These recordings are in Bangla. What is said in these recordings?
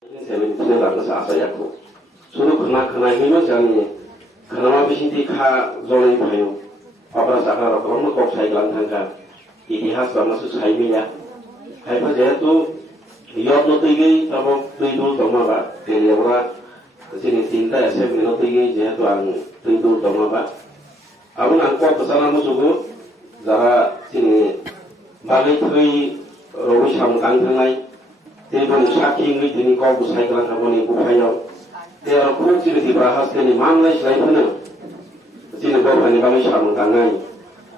세븐틴에 나가서 아사야고 저도 그나 힘을 자니 그나마 비신티 카 조리 파요 아브라 사가라 그런 거 사이랑 한가 이티하스 바마스 사이미야 하이파 제도 이어도 되게 타고 되도 동마바 데려라 sini tinta SM no tige jetu ang pintu domaba abun angko kesana musugo zara sini bagi thui robu sam kang thangai tebon sakhi ngi dini ko busai kala kaboni buhayo te aro ku sini dibahas teni mamlai slai phana sini ko bani bagi sam kangai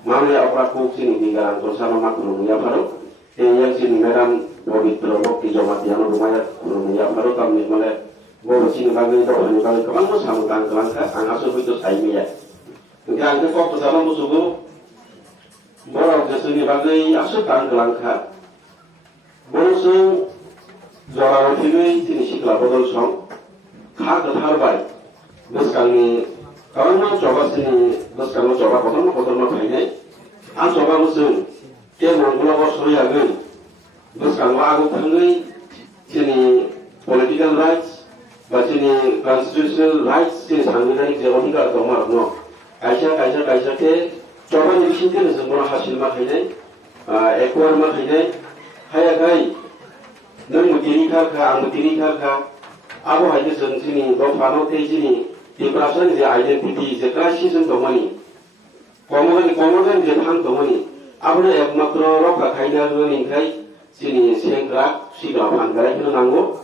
mamlai apra ku sini digaran tosama makru ya pharo te yang sini meram pavitra bhakti jomatiano rumaya ya pharo tamni male bo sini bagi to ani bagi kamang mo sam kang ka angaso itu saimiya ngang ke ko pesana musugo boro jesuni bagi asu kang ka boro jora roti sini sikla bodol song kha ga tharbai beskangni kamang mo coba sini beskangno coba bodol mo khaine an coba musun ke monggulo ko soya gun beskangno agu thangai sini political rights sini constitutional rights sini 상대적인 제어가 더 많고 가이샤 때 저번에 신경에서 뭐 하실 만하네 에코어 만하네 하야가이 너무 디니카가 아무 디니카가 아고 하이드 선진이 더 파노 테지니 디프라션 이제 아이덴티티 이제 크라시즌 동원이 공모는 이제 한 동원이 아무래 액마크로로 가이나르는 인카이 sini sengkrak siga panggarai hinango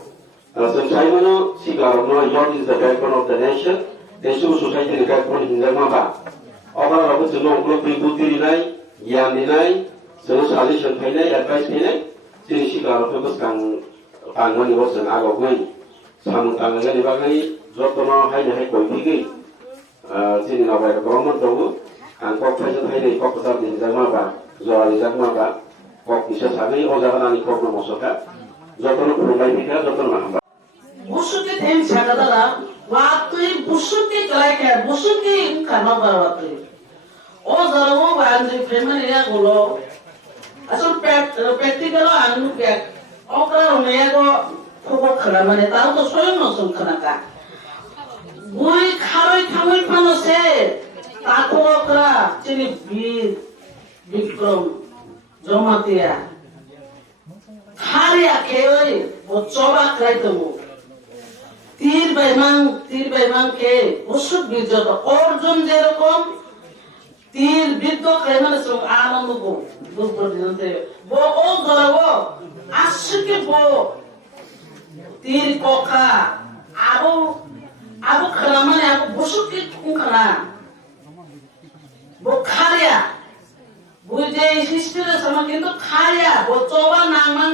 Saimano Sigarno, Yod is the backbone of the nation, the society in the backbone in the Maba. Over Roberts no group people deny, Yan deny, so suggestion pay, advice pay, since Sigar focus can when he was an Agaway. Some Tangani Bagay, Zotono, High Pigi, sitting over the government togo, and Pop President Haile focus up in the Maba, Zora is at Maba, Pop Isasami, or Zavanani Pop Mosoka, Zotono Provide, Zotono Maba. Busuki tem chagada watui busuki like busuki kana barawatui o zarawo bandri family ya golo aso practical anu ke okra ne go khobo khara mane ta to soyong no sum khana ka bui kharoi thamoi phano se ta ko okra chini bikrom jomatia kharia keoi o choba krai to তীর বাইমাং কে উসুক বিজত অর্জুন যেরকম তীর বিদ্ধ ক্রেমানে সঙ্গ আনন্দ গো দুঃখ দিনতে বো ও গরব আসুকে বো তীর কোখা আবু খালামানে আবু বসুকে কুখনা বো খারিয়া বুঝে হিস্ট্রি সময় কিন্তু খারিয়া বো চোবা নামাং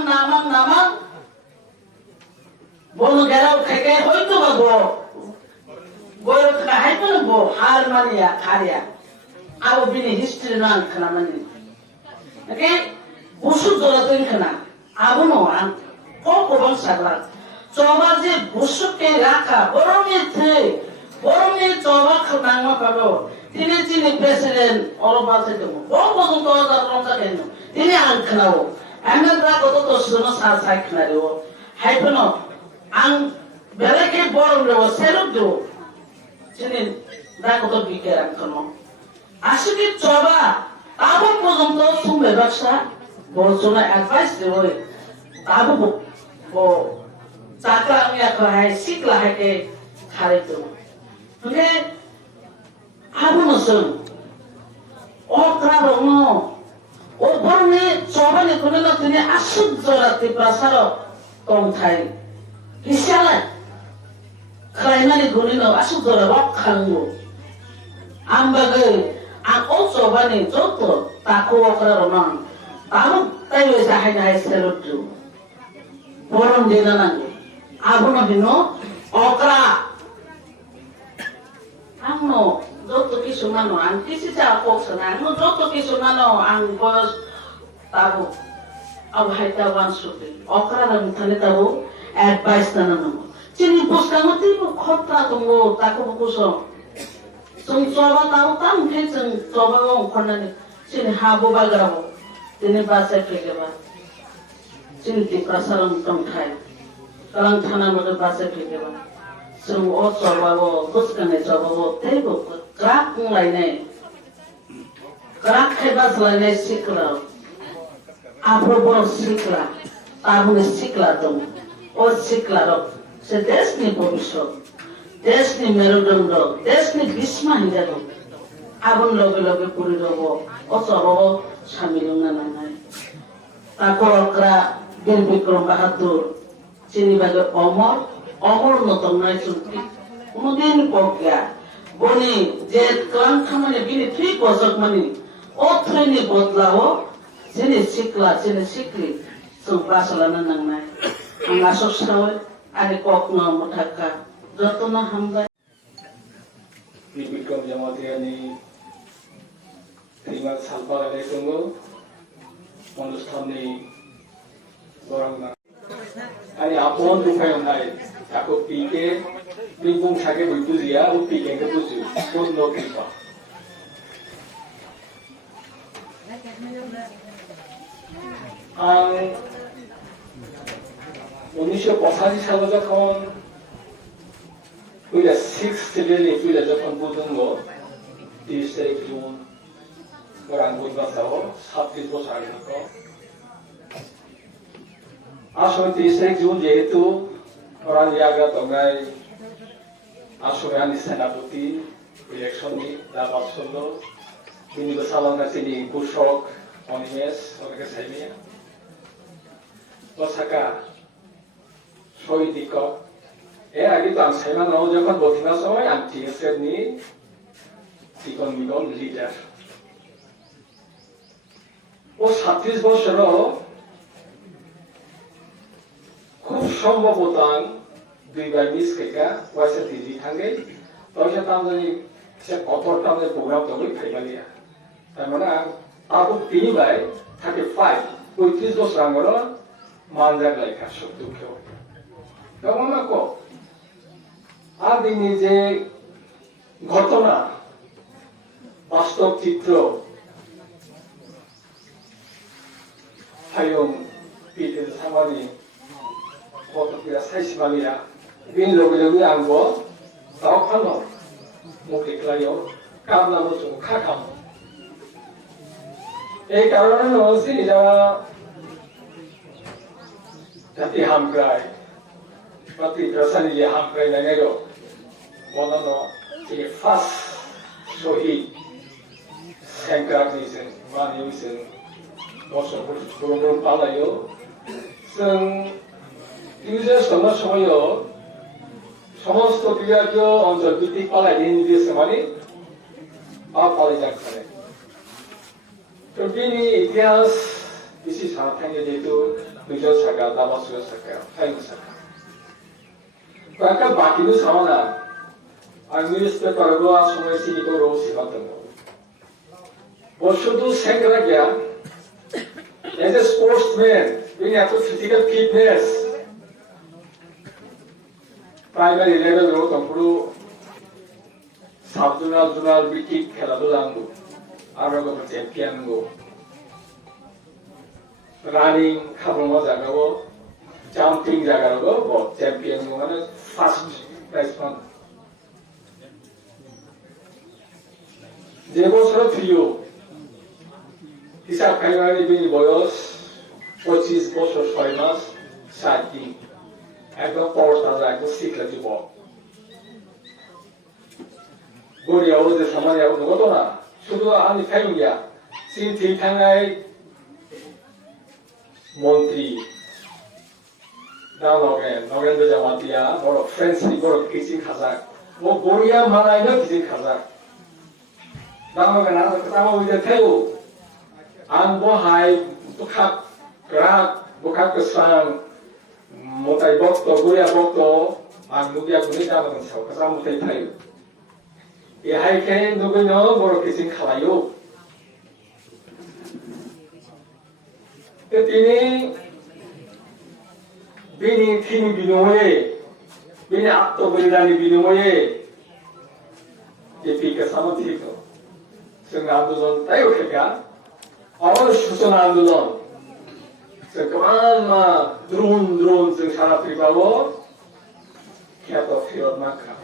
বলো গেরাও থেকে হয়তো বা বড় থেকে হাইতো না হার মানিয়া খারিয়া আবো বিনি হিস্ট্রি নান খানা মানে ওকে বুসু জোরা তুই খানা আবো নো আন কো বং সাগলা চবা যে বুসুকে রাখা বরমে চবা খানা পাবো তিনি প্রেসিডেন্ট অরবা থেকে বড় পর্যন্ত রমজা কেন তিনি আন খানাও আমরা কত তো শুনো সাই খানা রেও হাইতো না ang belake borong lewo seluk do sini na ko to bikeran kono asiki coba abo পর্যন্ত sumbe baksa bolsona advice dewo abo bo chakra ya ko hai sikla hai ke khare to oke abo no sun okra rono o borne coba ne kono na tini asuk jorati prasaro tong thai Isialan, kerana ni guni no asuk dora wak kangu, ambagai, ang oso bani joto taku wakra roman, tahu tayo sahay na hay selutu, borong dina nangu, abu no hino okra, ang no joto kisumano, ang kisi sa akok sana, ang no joto kisumano ang bos tahu, abu hay tawan suti, okra ram tani tahu. Advice na naman. Sini bos kamu tibo khota tungo tako bukuso. Sung coba tahu tam ke sung coba ngong kona ni sini habo bagrabo. Sini bahasa keke ba. Sini di prasarang tong thai. kalang thana mo basa phike ba sung o sorwabo buskane sorwabo teibo krak ngai nei krak kheba slane sikla apro sikla tabune sikla dong o sikla ro se desni bhobishot desni merudond desni bisma hinjado abun loge loge puri robo o sorwabo samilunga nanai takor kra bir bikrom bahadur chini baga অমর নতন নাই চুক্তি কোনদিন পগা বনি যে কাম খামানে বিনি থ্রি পজক মানি ও থ্রিনি বদলাও যিনি শিখলি সুপাসলানা নাংনাই আঙ্গা সসাও আরে কখনো মুঠাকা যতনা হামবাই বিক্রম জামাতিয়ানি ত্রিমাল সালপালালে সঙ্গো অনুষ্ঠানে বরংনা ani apon dukai nai aku pike bingung sake buku dia u pike ke buku pun no pipa ang 1985 সালে যখন পুরা 6 সিলেনে পুরা যখন বুঝুনগো 30 তারিখ জুন ওরাং বুঝবা সহ 27 বছর আগে আসলে 30 তারিখ জুন যেহেতু ওরান ইয়াগা তঙ্গাই আসলে আনি সেনাপতি ইলেকশননি দাবাত চলল তিনি সালানা চিনি কুশক অনিমেষ ওকে সাইমিয়া বসাকা শহীদিক এর আগে তো আমি সাইমা নাও যখন বসিনা সময় আমি টিএসএফ নি চিকন মিকন লিডার ও 37 বছরও খুব সম্ভবত দুইবার মিস খেকা পয়সা দিদি থাঙ্গে পয়সা তামদানি সে কতর তামদানি প্রোগ্রাম তবে খাইবালিয়া তার মানে আবু তিনবার 35 বছর আঙর মানজাক লাইখা সব দুঃখ কেমন না কো আর দিনই যে ঘটনা বাস্তব চিত্র হায়ং পিতে সামানি কতকিরা সাইসবালিয়া বিন লগে লগে আনবো তাও খানো মুখে খেলাইও কামনা মতো খাখাম এই কারণে হচ্ছে যারা জাতি হামক্রাই প্রতি প্রসানি যে হামক্রাই নাগেরো বলানো যে ফার্স্ট শহীদ সেংক্রাক নিছেন মানি হইছেন বছর বছর পালাইও जों ইউজের সময় সমস্ত বিভাগীয় অঞ্চল ভিত্তিক পালাই নির্দেশ মানে পালাই যাক করে তো বিনি ইতিহাস বেশি সারা থাকে যেহেতু দুজন শাখা দাবাসুর শাখা ফাইন শাখা কয়েকটা বাকি도 সামানা আর নিউজপেপার পারবো সময় সিনিকো রোজ সিমাতন বর্ষদু সেংরা গিয়া as a sportsman we have to physical fitness primary level ro tampuru sabjunal junal biki খেলাধুলা আঙ্গু আরো গো চ্যাম্পিয়ন গো রানিং খাবো জাগাবো জাম্পিং জাগাবো গো চ্যাম্পিয়ন গো মানে ফার্স্ট প্রাইজ পান যে বছর প্রিয় হিসাব খাইবানি বিনি বয়স 25 বছর 6 মাস 7 দিন একদম পড়াশোনা একদম শিখলে যুবক গড়িয়াও যে সামানিয়াও নগতো না শুধু আমি খাইমিয়া সিন ঠিক থাঙ্গাই মন্ত্রী নগেন্দ্র জামাতিয়া বড় ফ্রেন্সি বড় কিসিং খাজাক ও গড়িয়া মানাইনো কিসিং খাজাক দামগে না তামা উইদে থেও আং বহাই বুখাক গ্রাক বুখাক কেসাং মতাই বক্ত গড়িয়া বক্ত আং নুগিয়া গুনি দামগন সাও কাজা মতাই থাইও এহাইকে নুগইনো বড় কিসিং খালাইও তিনি বিনি থিনি বিনিময়ে বিনি আত্মবলিদানি বিনিময়ে এপিকে সামথিত जों आंदोलन তাইও খেকা আমার সূচনা আন্দোলন 그만 드론 좀 사람들이 바로 캐터 필요 만큼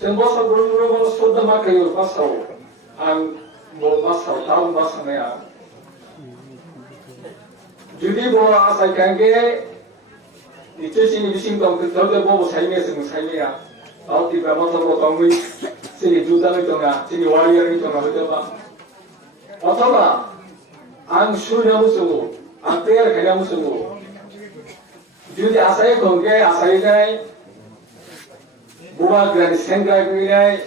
sembosa buru soda makayo pasau ang mo pasau tahu pasangnya jadi bawa asal kange itu sini bising tong terus bawa saimnya sing saimnya tahu tiba masa bawa tongui sini juta itu na sini warrior itu na betul pak atau ang surya musuh ang player kaya musuh jadi asal kange asal ini buah dari senggai begini,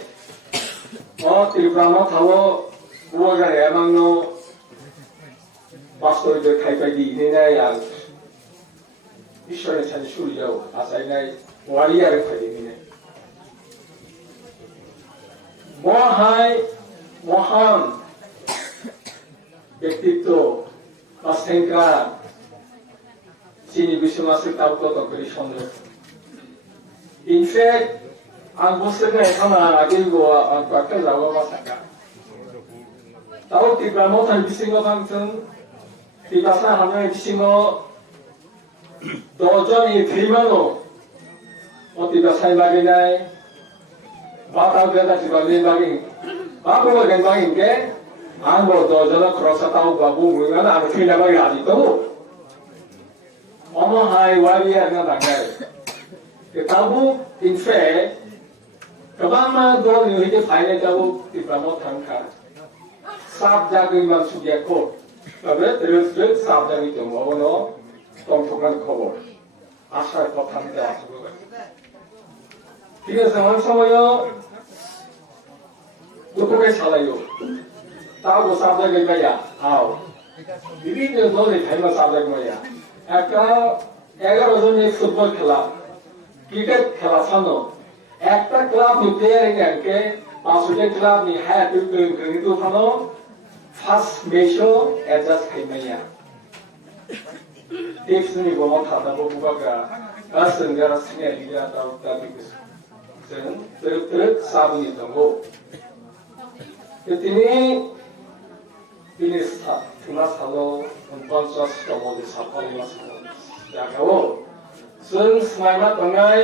di Brahma tahu buah dari emang no pastor itu kayak begini ini yang Israel cari suri jauh, asal ini warrior kayak begini. Moham, begitu pasengka sini bisa masuk tahu tuh Krishna. In fact, ang gusto nga sama akin ko ang pagkalawa masaka. Tao ti Brahmo tan bisingo bangtung ti basa hamne bisingo dojon i thimano o ti basa baginay bata gada ti bagin babu bagin ke ang bo dojon cross tao babu ngana ang thina bagin adi to omo hai wali nga bangay tabu in fact Kebama dua ni itu final jauh di Brahmo Tangka. Sab jaga imam sudia ko. Tapi terus sab jaga itu mau no tongtongan kobor. Asal kau tangga asal. Tiga zaman semuanya lupa salah yo. Tahu sab jaga imam ya. Aw. Ini tu dua ni final sab jaga imam ya. Agar orang ni football kela, cricket kela sana. একটা ক্লাব নি প্লেয়ার এঙ্গে পাঁচটা ক্লাব নি হ্যাঁ কিন্তু ফানো ফার্স্ট ম্যাচও অ্যাডজাস্ট খাইমাইয়া টিপস নি গমা খাতা বকুবাকা গাসন গারা সিনে লিগা তাও তাবিস जों তেরক সাবনি দঙ্গো তিনি থিমা সালো 50 তমলি সাফালি মাসালো জাগাও जों स्माइमा तंगाय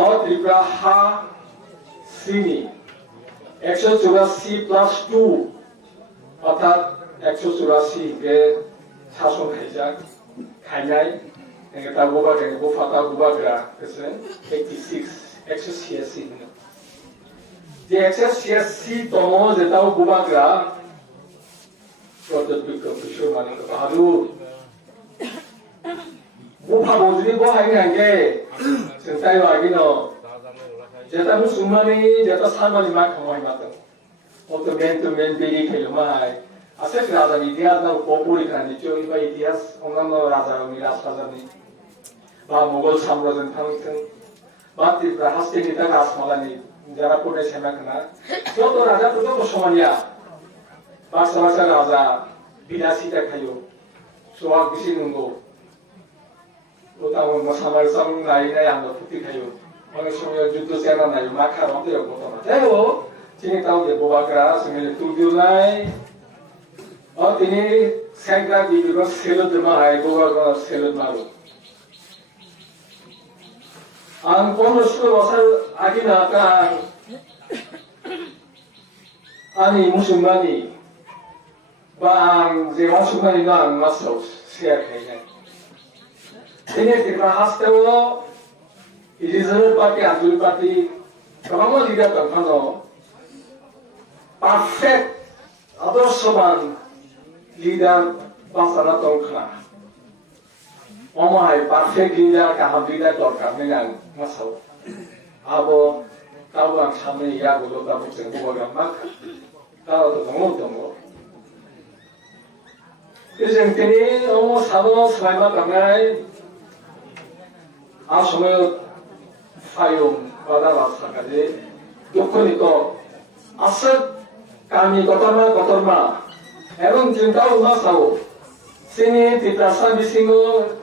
और त्रिपुरा हा सिनी 184 प्लस 2 अर्थात 184 के शासन खाइजाक खाइनाय एंगता गोबा के गोफाता गोबाग्रा कैसे 86 186 जे 186 तमो जेताव गोबाग्रा प्रदत्त किशोर माने बहादुर बुफा बोजरी बो हाइनांगे जोंथाय वागिनो जेता मुसुमानि जेता सामानि मा खमाय मातो अतो मेन टु मेन बेरि खेलमाय आसे राजानि इतिहास ना पपुरि खानि चोइ बा इतिहास अंगानो राजानि राजराजानि बा मुगल साम्राज्यनि थांथों बा त्रिपुरा हास्टेनि ता राजमालानि जारा कोटे सेमाखना जत राजाफोरखौ समानिया बासा राजा बिलासिता खायो सोआ बिसि नंगौ utang masamal sang nainay ang puti kayo. Mga sumyo juto siya na nayo makaroon tayo po tama. Tayo, sini tao de bobakra sumili tudio nai. O tini sangka di ko selod ma ay bobakra selod maru. Ang ponusko wasal agina ka ani musulmani ba ang musulmani na ang masos siya kaya. Ini Tripura Hastewo, Regional Party, Azul Party, kamu lihat kan, perfect, adosaban leader pasana tongkna. Omai perfect leader kaham leader dorkar dengan masau. Abo tahu ang samne ya gulo tahu cengbu gamak, tahu tu tunggu. Jadi ini omo sabo selama kangai. 아সম에 파용 받아봤사까지 요코니또 아스 까미 거터마 에론 진짜로 마사오 시니 디타사 비싱고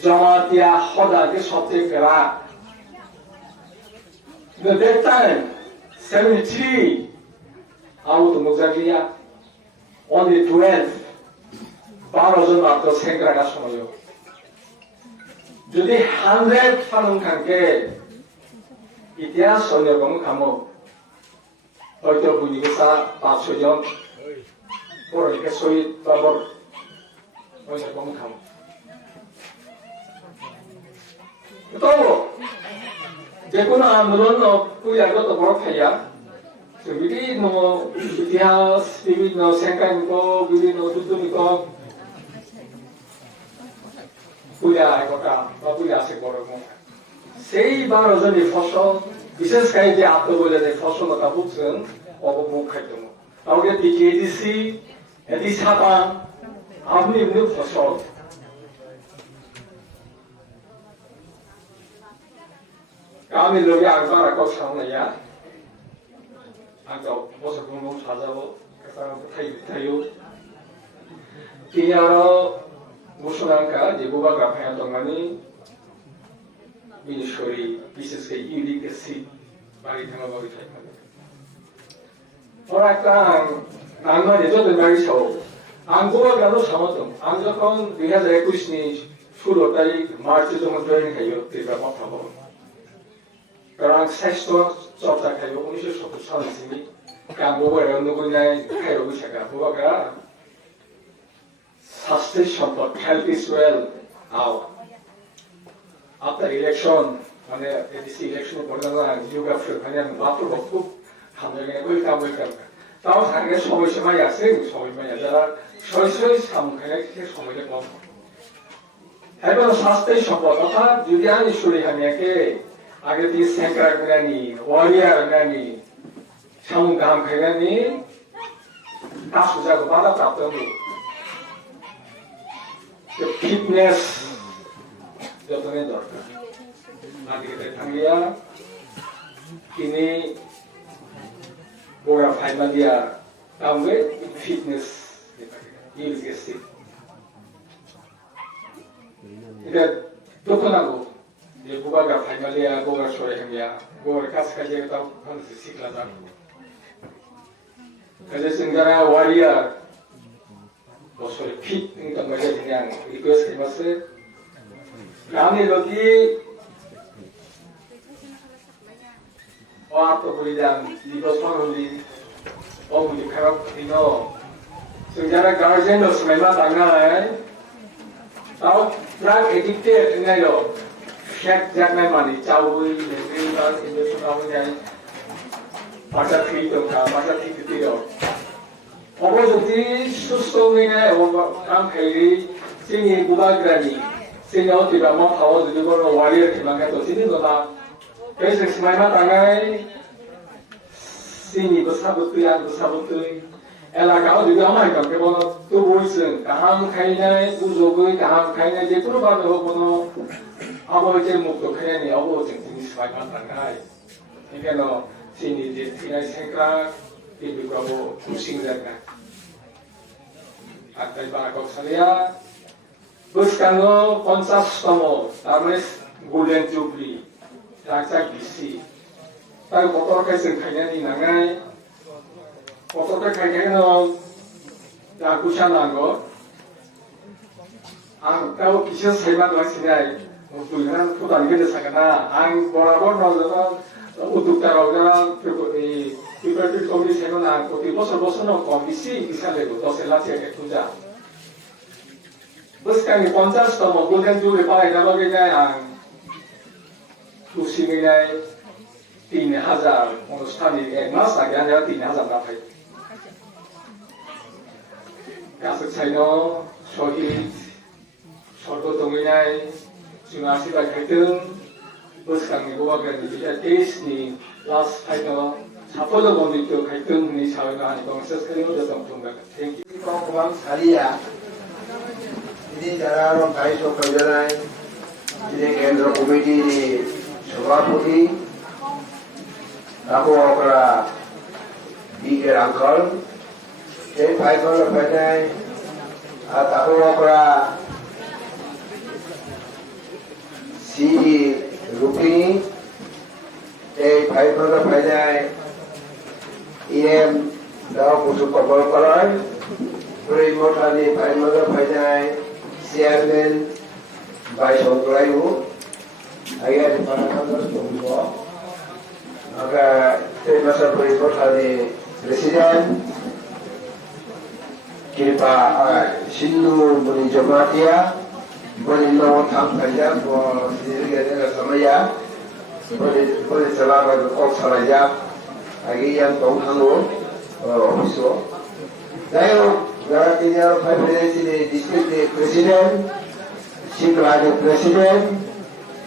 Jamatia সদাকে সবচেয়ে ফেরা that time 73 out of Mozambique, only 12 12জন মাত্র সেন্ট্রাল সময় যদি 100 ফানুনখানকে ইতিহাস অন্যরকম খামো হয়তো বুঝিগোসা 5-6 জন পড়ালেখা শহীদ বাবর অন্যরকম খামো তো যে কোনো আন্দোলন পুজাগত বড় খাইয়া বিভিন্ন ইতিহাস বিভিন্ন সংক্রান্ত বিভিন্ন যুদ্ধনিক পূজা একটা বা পূজা আছে বড় সেই 12 জনের ফসল বিশেষ করে যে আত্মবোধের ফসল কথা বুঝছেন অবমুখ খাইত কাউকে টিকিয়ে দিছি এটি ছাপা আপনি এমনি ফসল আমি লোকে একবার একবার সামলাইয়া 아까 버섯 공동 찾아보 그사람 타이요 기냐로 무슨한가 예고가 가파야 동안이 미니쇼리 비스스의 유리게시 말이 당하고 있다. 뭐랄까 난만 예전에 말이죠. 안고가 가도 삼았던 안저건 2019년이 15일 마르치 정도 되는 가요. 대가 못하고 그랑 세스도 접착하여 1994년쯤이 뭐가 누구냐 하여고 제가 뭐가 succession for help is well out after election মানে this election পড়ানো যোগা ফ্রেনে মাত্র খুব হামলে কই কাম করবে তাও সাথে সময় আছে সময় যারা সরাসরি সামনে সময়টা কম এবার স্বাস্থ্য সম্পদ অর্থাৎ যদি আমি শুরু হামিয়াকে আগে দিয়ে সেন্টার গানি ওয়ারিয়ার গানি সংগ্রাম খাইগানি কাজুজাগো বাধা প্রাপ্ত হল ফিটনেস যতনে দরকার আগে থাঙ্গিয়া কিনে বড় ফাইমা দিয়া তাহলে ফিটনেস ইউজ গেছে এটা দোকানাগো যে বুবাগা ফাইমালিয়া গোগা সরে হামিয়া গোর কাজ কাজে তাও ভালো শিখলা যাক কাজে সিঙ্গারা ওয়ারিয়ার বছরে ফিট ইনকাম মাঝে দিন রিকোয়েস্ট করিমাছে গানে লগি ও তো বলিদান দিবসন হলি ও মুজি খারাপ দিনো সিঙ্গারা গার্জেন ও সমাইমা তাঙ্গায় তাও প্রায় এডিক্টেড নাইলো শেখ জাগনাই মানি চাউই নেগ্রিবাস ইন্ডাস্ট্রি নামে ভাষা ঠিক দরকার ভাষা ঠিক দিতে অবজতি সুস্থমিনে কাম খাইরি সিনি বুবাগ্রানি সিনি অতিবা মাথাও যদি বড় ওয়ারিয়ার কিমাঙ্গা তো সিনি দলা বেসে সমাইমা তাঙ্গাই সিনি বসাবতুই আর বসাবতুই এলাকাও যদি আমার কাছে কেবল তো বলছেন কাহাম খাইনাই বুঝোগই কাহাম খাইনাই যে কোনো ভাবে হোক কোনো 아버지 목도 그냥 아버지 등이 스마일만 당가이 이게는 신이 이제 그냥 생각 이비가고 무싱자가 아까 이바가 거기서야 buscando consastomo 다음에 골든 주블리 약자 비시 তাই কতটা 생각하냐니 나가이 어떻게 가게는 야구샤난 거 아까워 기셔 살만 왔으냐 bukan putar gitu sakana ang berabar nolnya untuk terawal di seperti komisi mana kopi bos no komisi bisa lego doselasi yang kerja terus kan di konser sama golden juga pakai kalau kita yang tusinya 3,000 অনুষ্ঠান mas lagi ada 3,000 berapa kasus saya sohid sorgo tungguinai Sunasi by Kaitun, Buskan, Goagan, the case, the last title, Sapoda Bondito, Kaitun, Nis Havana, and Conses, thank you. Pangkulang Salia, ini Jararon Kaiso Kajalai, ini Kendra Komiti di Subaputi, aku okra di Kerangkol, ini Paikol Padai, aku okra si Rupi, Paikol Padai, IM chairman by Songrayu, ayat Panakandas Tunggu, maka termasuk berikut hari Presiden kita Sindu Bani Jamatia, Bani Nawatang Kajak, Bani Gada Samaya, Bani Salamat Kok Salajak, lagi yang Tonghangu, Ofiso. Dayo, Garatinya Presidensi District Presiden, Siklade Presiden,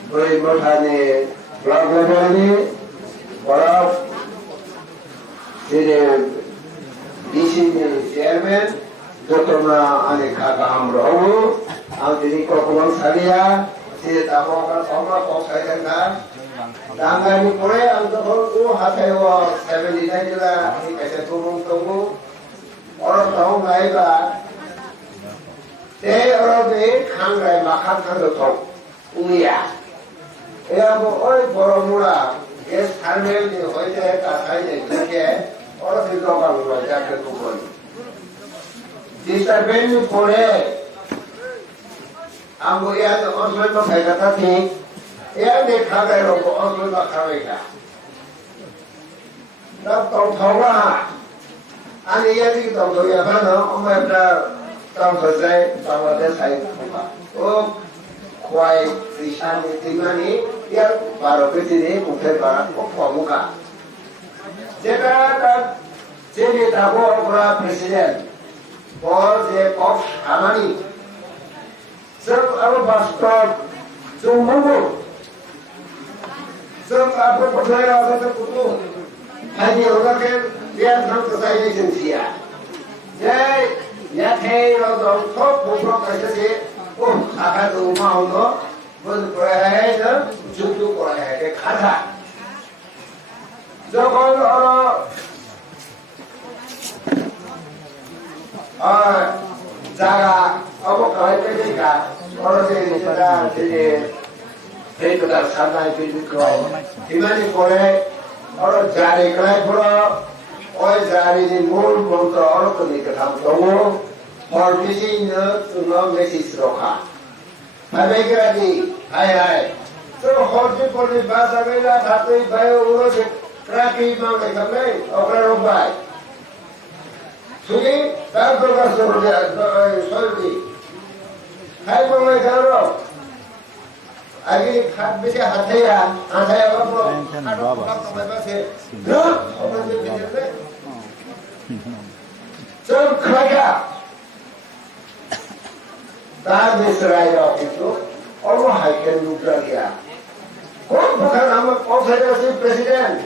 Bani Motane Block Level ni, Borok, Sini DC ni Chairman, Dr. Ani Kaka Amrohu, Antini Kokulang Salia, Sini Tamokan Soma Kok Sajakan, Dangani Pure, Antokku Hatewa 79 lah, ini kasih turun-turun. Orang tahu nggak orang ni kangrai makan kan betul, uya. Ya, boleh boromula, es karmel ni, boleh je kasai ni, jadi orang itu orang belajar ketujuan. Disabel ni boleh, ambo ya tu orang tu pakai kata ni, ya ni kangrai orang tu pakai kata. Dah tahu lah. Ani ya di tahu tu ya mana, orang ada tahu saja, tahu ada saya buka. Oh, kuai Krishna ni tinggal ni, ya baru begini bukan barat, oh muka. Jika jadi tahu orang presiden, or je of Amani, सब अब वास्तव चुम्बो सब आपको पढ़ाया होगा तो कुछ हजी होगा के बिहार हम सोसाइटी सिया जय याथे और सब पूरा कैसे से ओ आका तो उमा हो बोल पढ़ा है ना जुटू पढ़ा है के खाता जो कौन और जागा अब कहते हैं क्या और से निकला से एक बार सामने फिर को हिमानी कोले और जारी कराए पूरा और जारी ने मूल मंत्र और को निकला तो वो और किसी ने तुम मैसेज रखा हमें क्या दी हाय हाय तो हॉर्टी पर बात आ गई ना खाते ही भाई उन्होंने से क्राकी मांगे करने और रोबाई सुनी तार तो का सोल्डी हाय बोले करो आगे खाद में से हथेया हथेया वो ना सब खाया तार में सराय ऑफिसो और वो हाइकन लुटा गया कौन बुखार हम ऑफिसर प्रेसिडेंट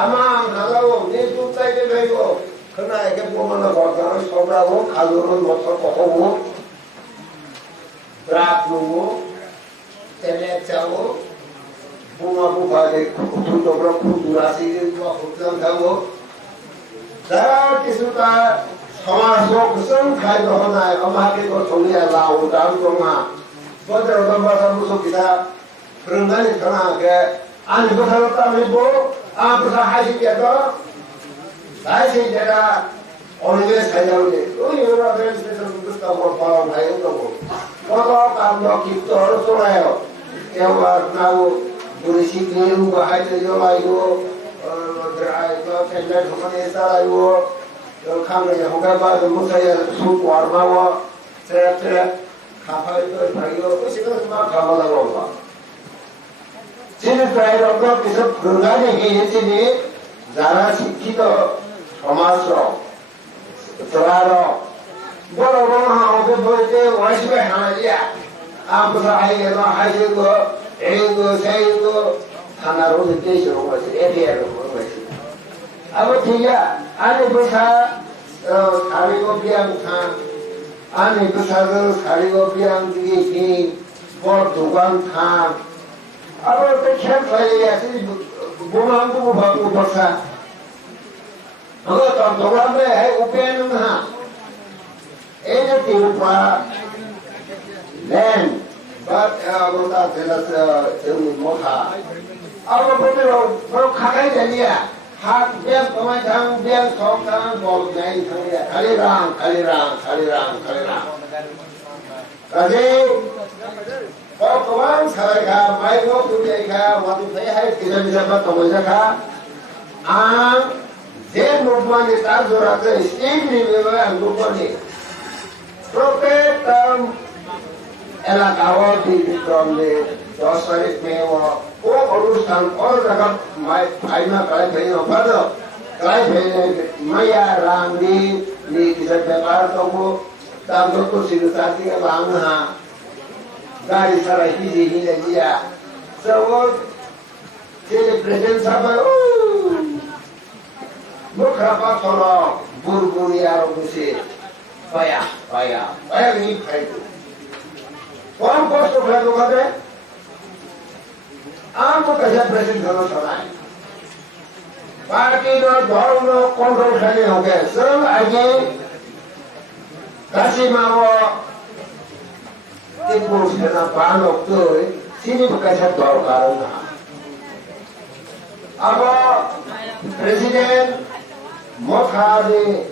आमां नालाओ ने तुताई के भाईओ 그러나 이게 보면은 거기는 서브라고 가루는 못하고 하고 드랍누고 텔레자고 부마부바게 구두도로 구두라시고 구두한다고 다 기술가 성화소 무슨 가이도 하나 엄마께도 종이야 나오다 동아 뭐들 얻어봐서 무섭기다 그런 거니 그러나게 아니 그 사람 따위 아 무슨 하시겠어 다시 제가 오늘 살려오니 여러 데서 누구도 바로 가요도 뭐가 감독 기도로 쏘아요 여와 나고 우리 시기로 하이트 요라이고 드라이버 텔레 도마네 살아요 요 카메라 호가바도 무사야 수고 알마와 세트라 카파이도 바이오 시도 막 가봐라고 봐 지금 드라이버가 계속 그러가니 이게 자라 시키도 토마스로 들어가로 뭐라고 하고 볼때 와시베 하나야 아무도 아이가 하시고 애고 새고 하나로 느끼시는 것이 에리아로 보는 것이 아무튼야 아니 부사 가리고 비앙탕 아니 부사를 가리고 비앙기 뭐 두광탕 아무튼 캠프에 무망고 바고 버사 अगर तो प्रोग्राम में है उपेन ना एक टीपा लैंड बात बोलता चलो मोटा अब बोले वो खाके चलिए हाथ बें कमाई थांग बें सौंग थांग बोल नहीं थांग खाली Ram Kasi, pagkawan sa ka, may mo tuloy ka, matutay ay bisa-bisa pa tungkol ka, ang Zen movement ni Tanzora sa Steve ni Mima ang grupo ni Prophet elakawa di Vikram ni Josarit Mewa o Urustan o Rakam Mai Paima Kalai Paino Pado Kalai Paino Maya Randi ni Kisar Bekar Tomo Tanto tu Sinusati ka Bangha Gari Sarai Hizi Hina Jia So Sini present sampai Mukrapa Solo Burburi Arogusi Paya ni Paya Kau kos tu berlaku kade? Aku kerja presiden kalau soalnya. Parti no, dol no, kontrol kali hoge. Serang aja kasih mau tipu sena panok tu, sini bekerja dol karena. Apa presiden mau kali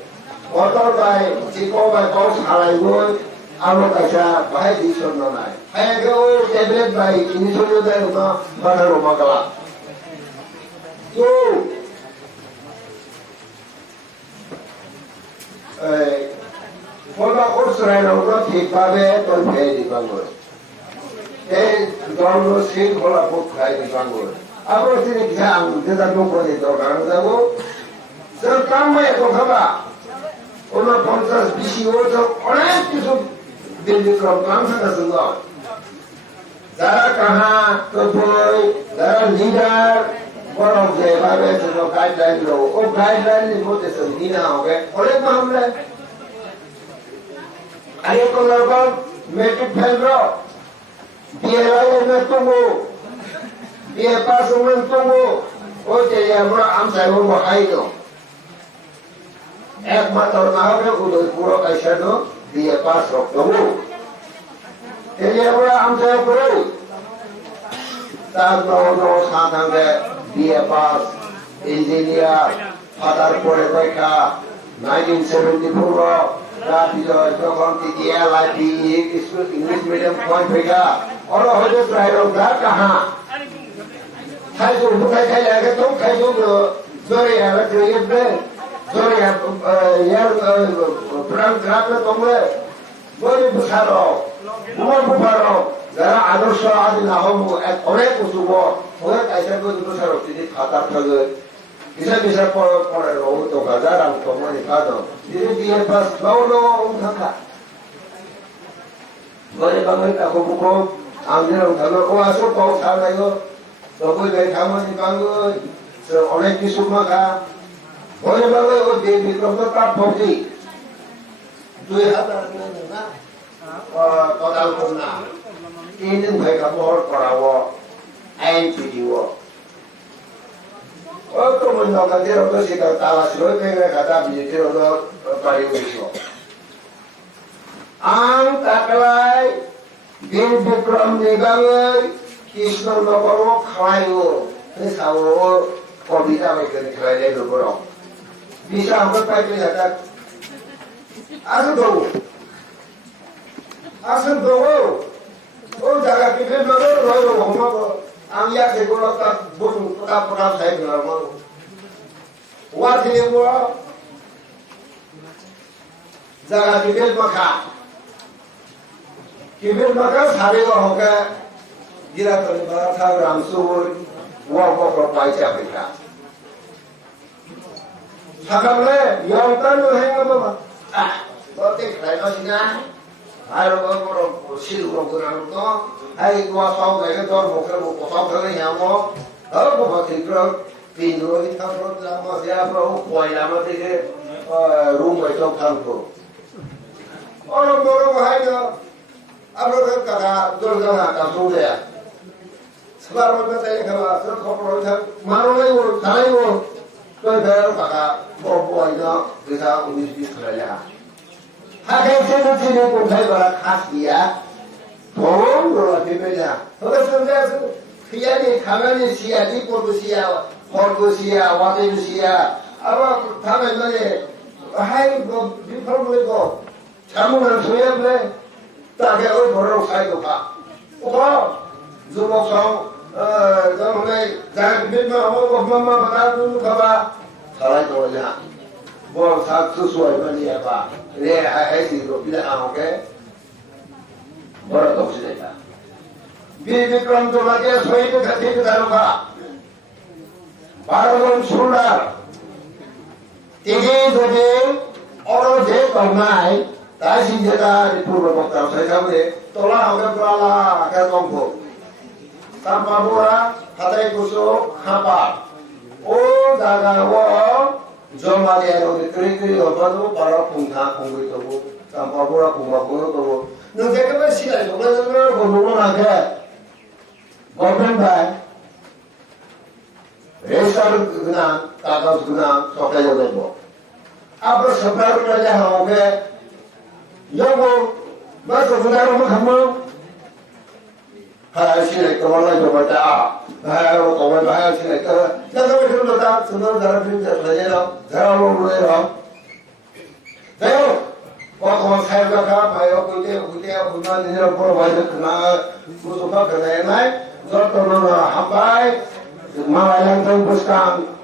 kotor baik, ciko baik kau salai gue. Amo kaisa bahai di sono nai. Hai go tablet bahai ini sono dai uma bana rumah kala. So Pola urusrai na udah tipabe tol bahai di bangun. Dolo sih pola pun bahai di bangun. Apa sih kisah kita tunggu di doang tahu. Serkamai tu kaba. Ona 50 bisi orang orang tu Bindi program sana semua. Zara kaha, keboi, zara leader, orang jawab itu lo guideline lo. Oh guideline ni boleh sendiri na hoge. Oleh mahamle. Ayat kolorban metric fail lo. Dia lagi menunggu. Dia pas menunggu. Oh jadi apa amsai lo bahai lo. Ek mator na hoge udah pura kaisa lo. Dia pas waktu dia orang ambil perlu tak tahu sahaja dia pas engineer padar pore mereka 1974 tapi itu kan dia lagi English medium point mereka orang hanya terakhir dah kah saya tu bukan saya lagi tu saya tu sorry ada kerja sorry yang perang kerana tunggu boleh besar umur besar darah anugerah ada nahamu orang kusubo orang kaisa tu besar jadi khatar terus bisa por lo tu kazaran tunggu ni kado jadi dia pas baulo kakak boleh bangun aku buku ambil kalau kau asal kau sana yo boleh dari kamu ni bangun orang kisuma ka boleh bangun oh dewi kalau tak boleh dua hatar na total kuna ini mereka mohon perawo NPD wo oh kemudian kalau dia orang sih kalau tawas lo mereka kata bijak orang pariwisata ang taklay bin Vikram ni bangun Krishna nogoro khayo ni sawo kobita mereka ni khayo ni nogoro bisa angkat pakai jagat asal doa, oh jaga kita nado royo homa ko, angya segala tak bun pura saya bilang wajib ni gua jaga kita maka sari ko hoga gira terlibat thang ramsur, wah ko paisa kita. Sakamle, yang tanu henga mama. Berarti kaya sina, ayo ko silu ko kurang to, ay gua sau gaya to mo sau kali yamo, ko bakri ko pindro ni thapro lama sia pro koi lama tege room mai to thamko. Orang orang hai no, abro kata durga ka sude. Sebar mo tadi kaba sur ko pro maro lai wo thai wo, to dar kaka bo ina kita unis bis kerja. Hakai sini pun saya berat khas dia, tolong dulu tiba-tiba. Kalau sudah tu, dia ni kami ni sia, di pun sia, korku sia, waktu sia. Apa kami ni, hai di problem ko, kamu nak suya boleh, তাকে ওই বড় সাইড ওঠা ওঠা যুবক সং যেমন যারা বিভিন্ন অবমা বাধা খাবা সারাই তো যা বড় সাত সুসুয়াই বানিয়ে বা রে হাই দিল বিলে আমাকে বড় দোষী এটা বিক্রম তোমাকে শহীদ খাতির দারোগা 12 জন সোল্ডার তিনি যদি অরোধে কমায় তাই সিংহেরা পূর্ব বক্তা সেখানে তোলা হবে প্রালা আকার অঙ্ক তারপরা হাতাই কুসো খাপা ও জায়গা ও জমা দিয়ে ক্রি ক্রি হবানো পারা খুঁথা খুঁগি তবু তারপরা খুঁমা খুঁড়ো তবু নজেকে সিলাই বলে বলবো না কে গভর্নমেন্ট ভাই রেশার গুনা কাগজ গুনা সকালে দেবো আপনার সরকার রাজা হবে yogo baso funaro makamo ha sile ko wala jo bata ha ko wala ha sile ko na do jo da suno dara bin da le ro dara lo le ro dayo ko sai ga ka pa yo ko te na ni ro ko wa de na ko so ka ga nai zo to no ha pai ma yang tong buskang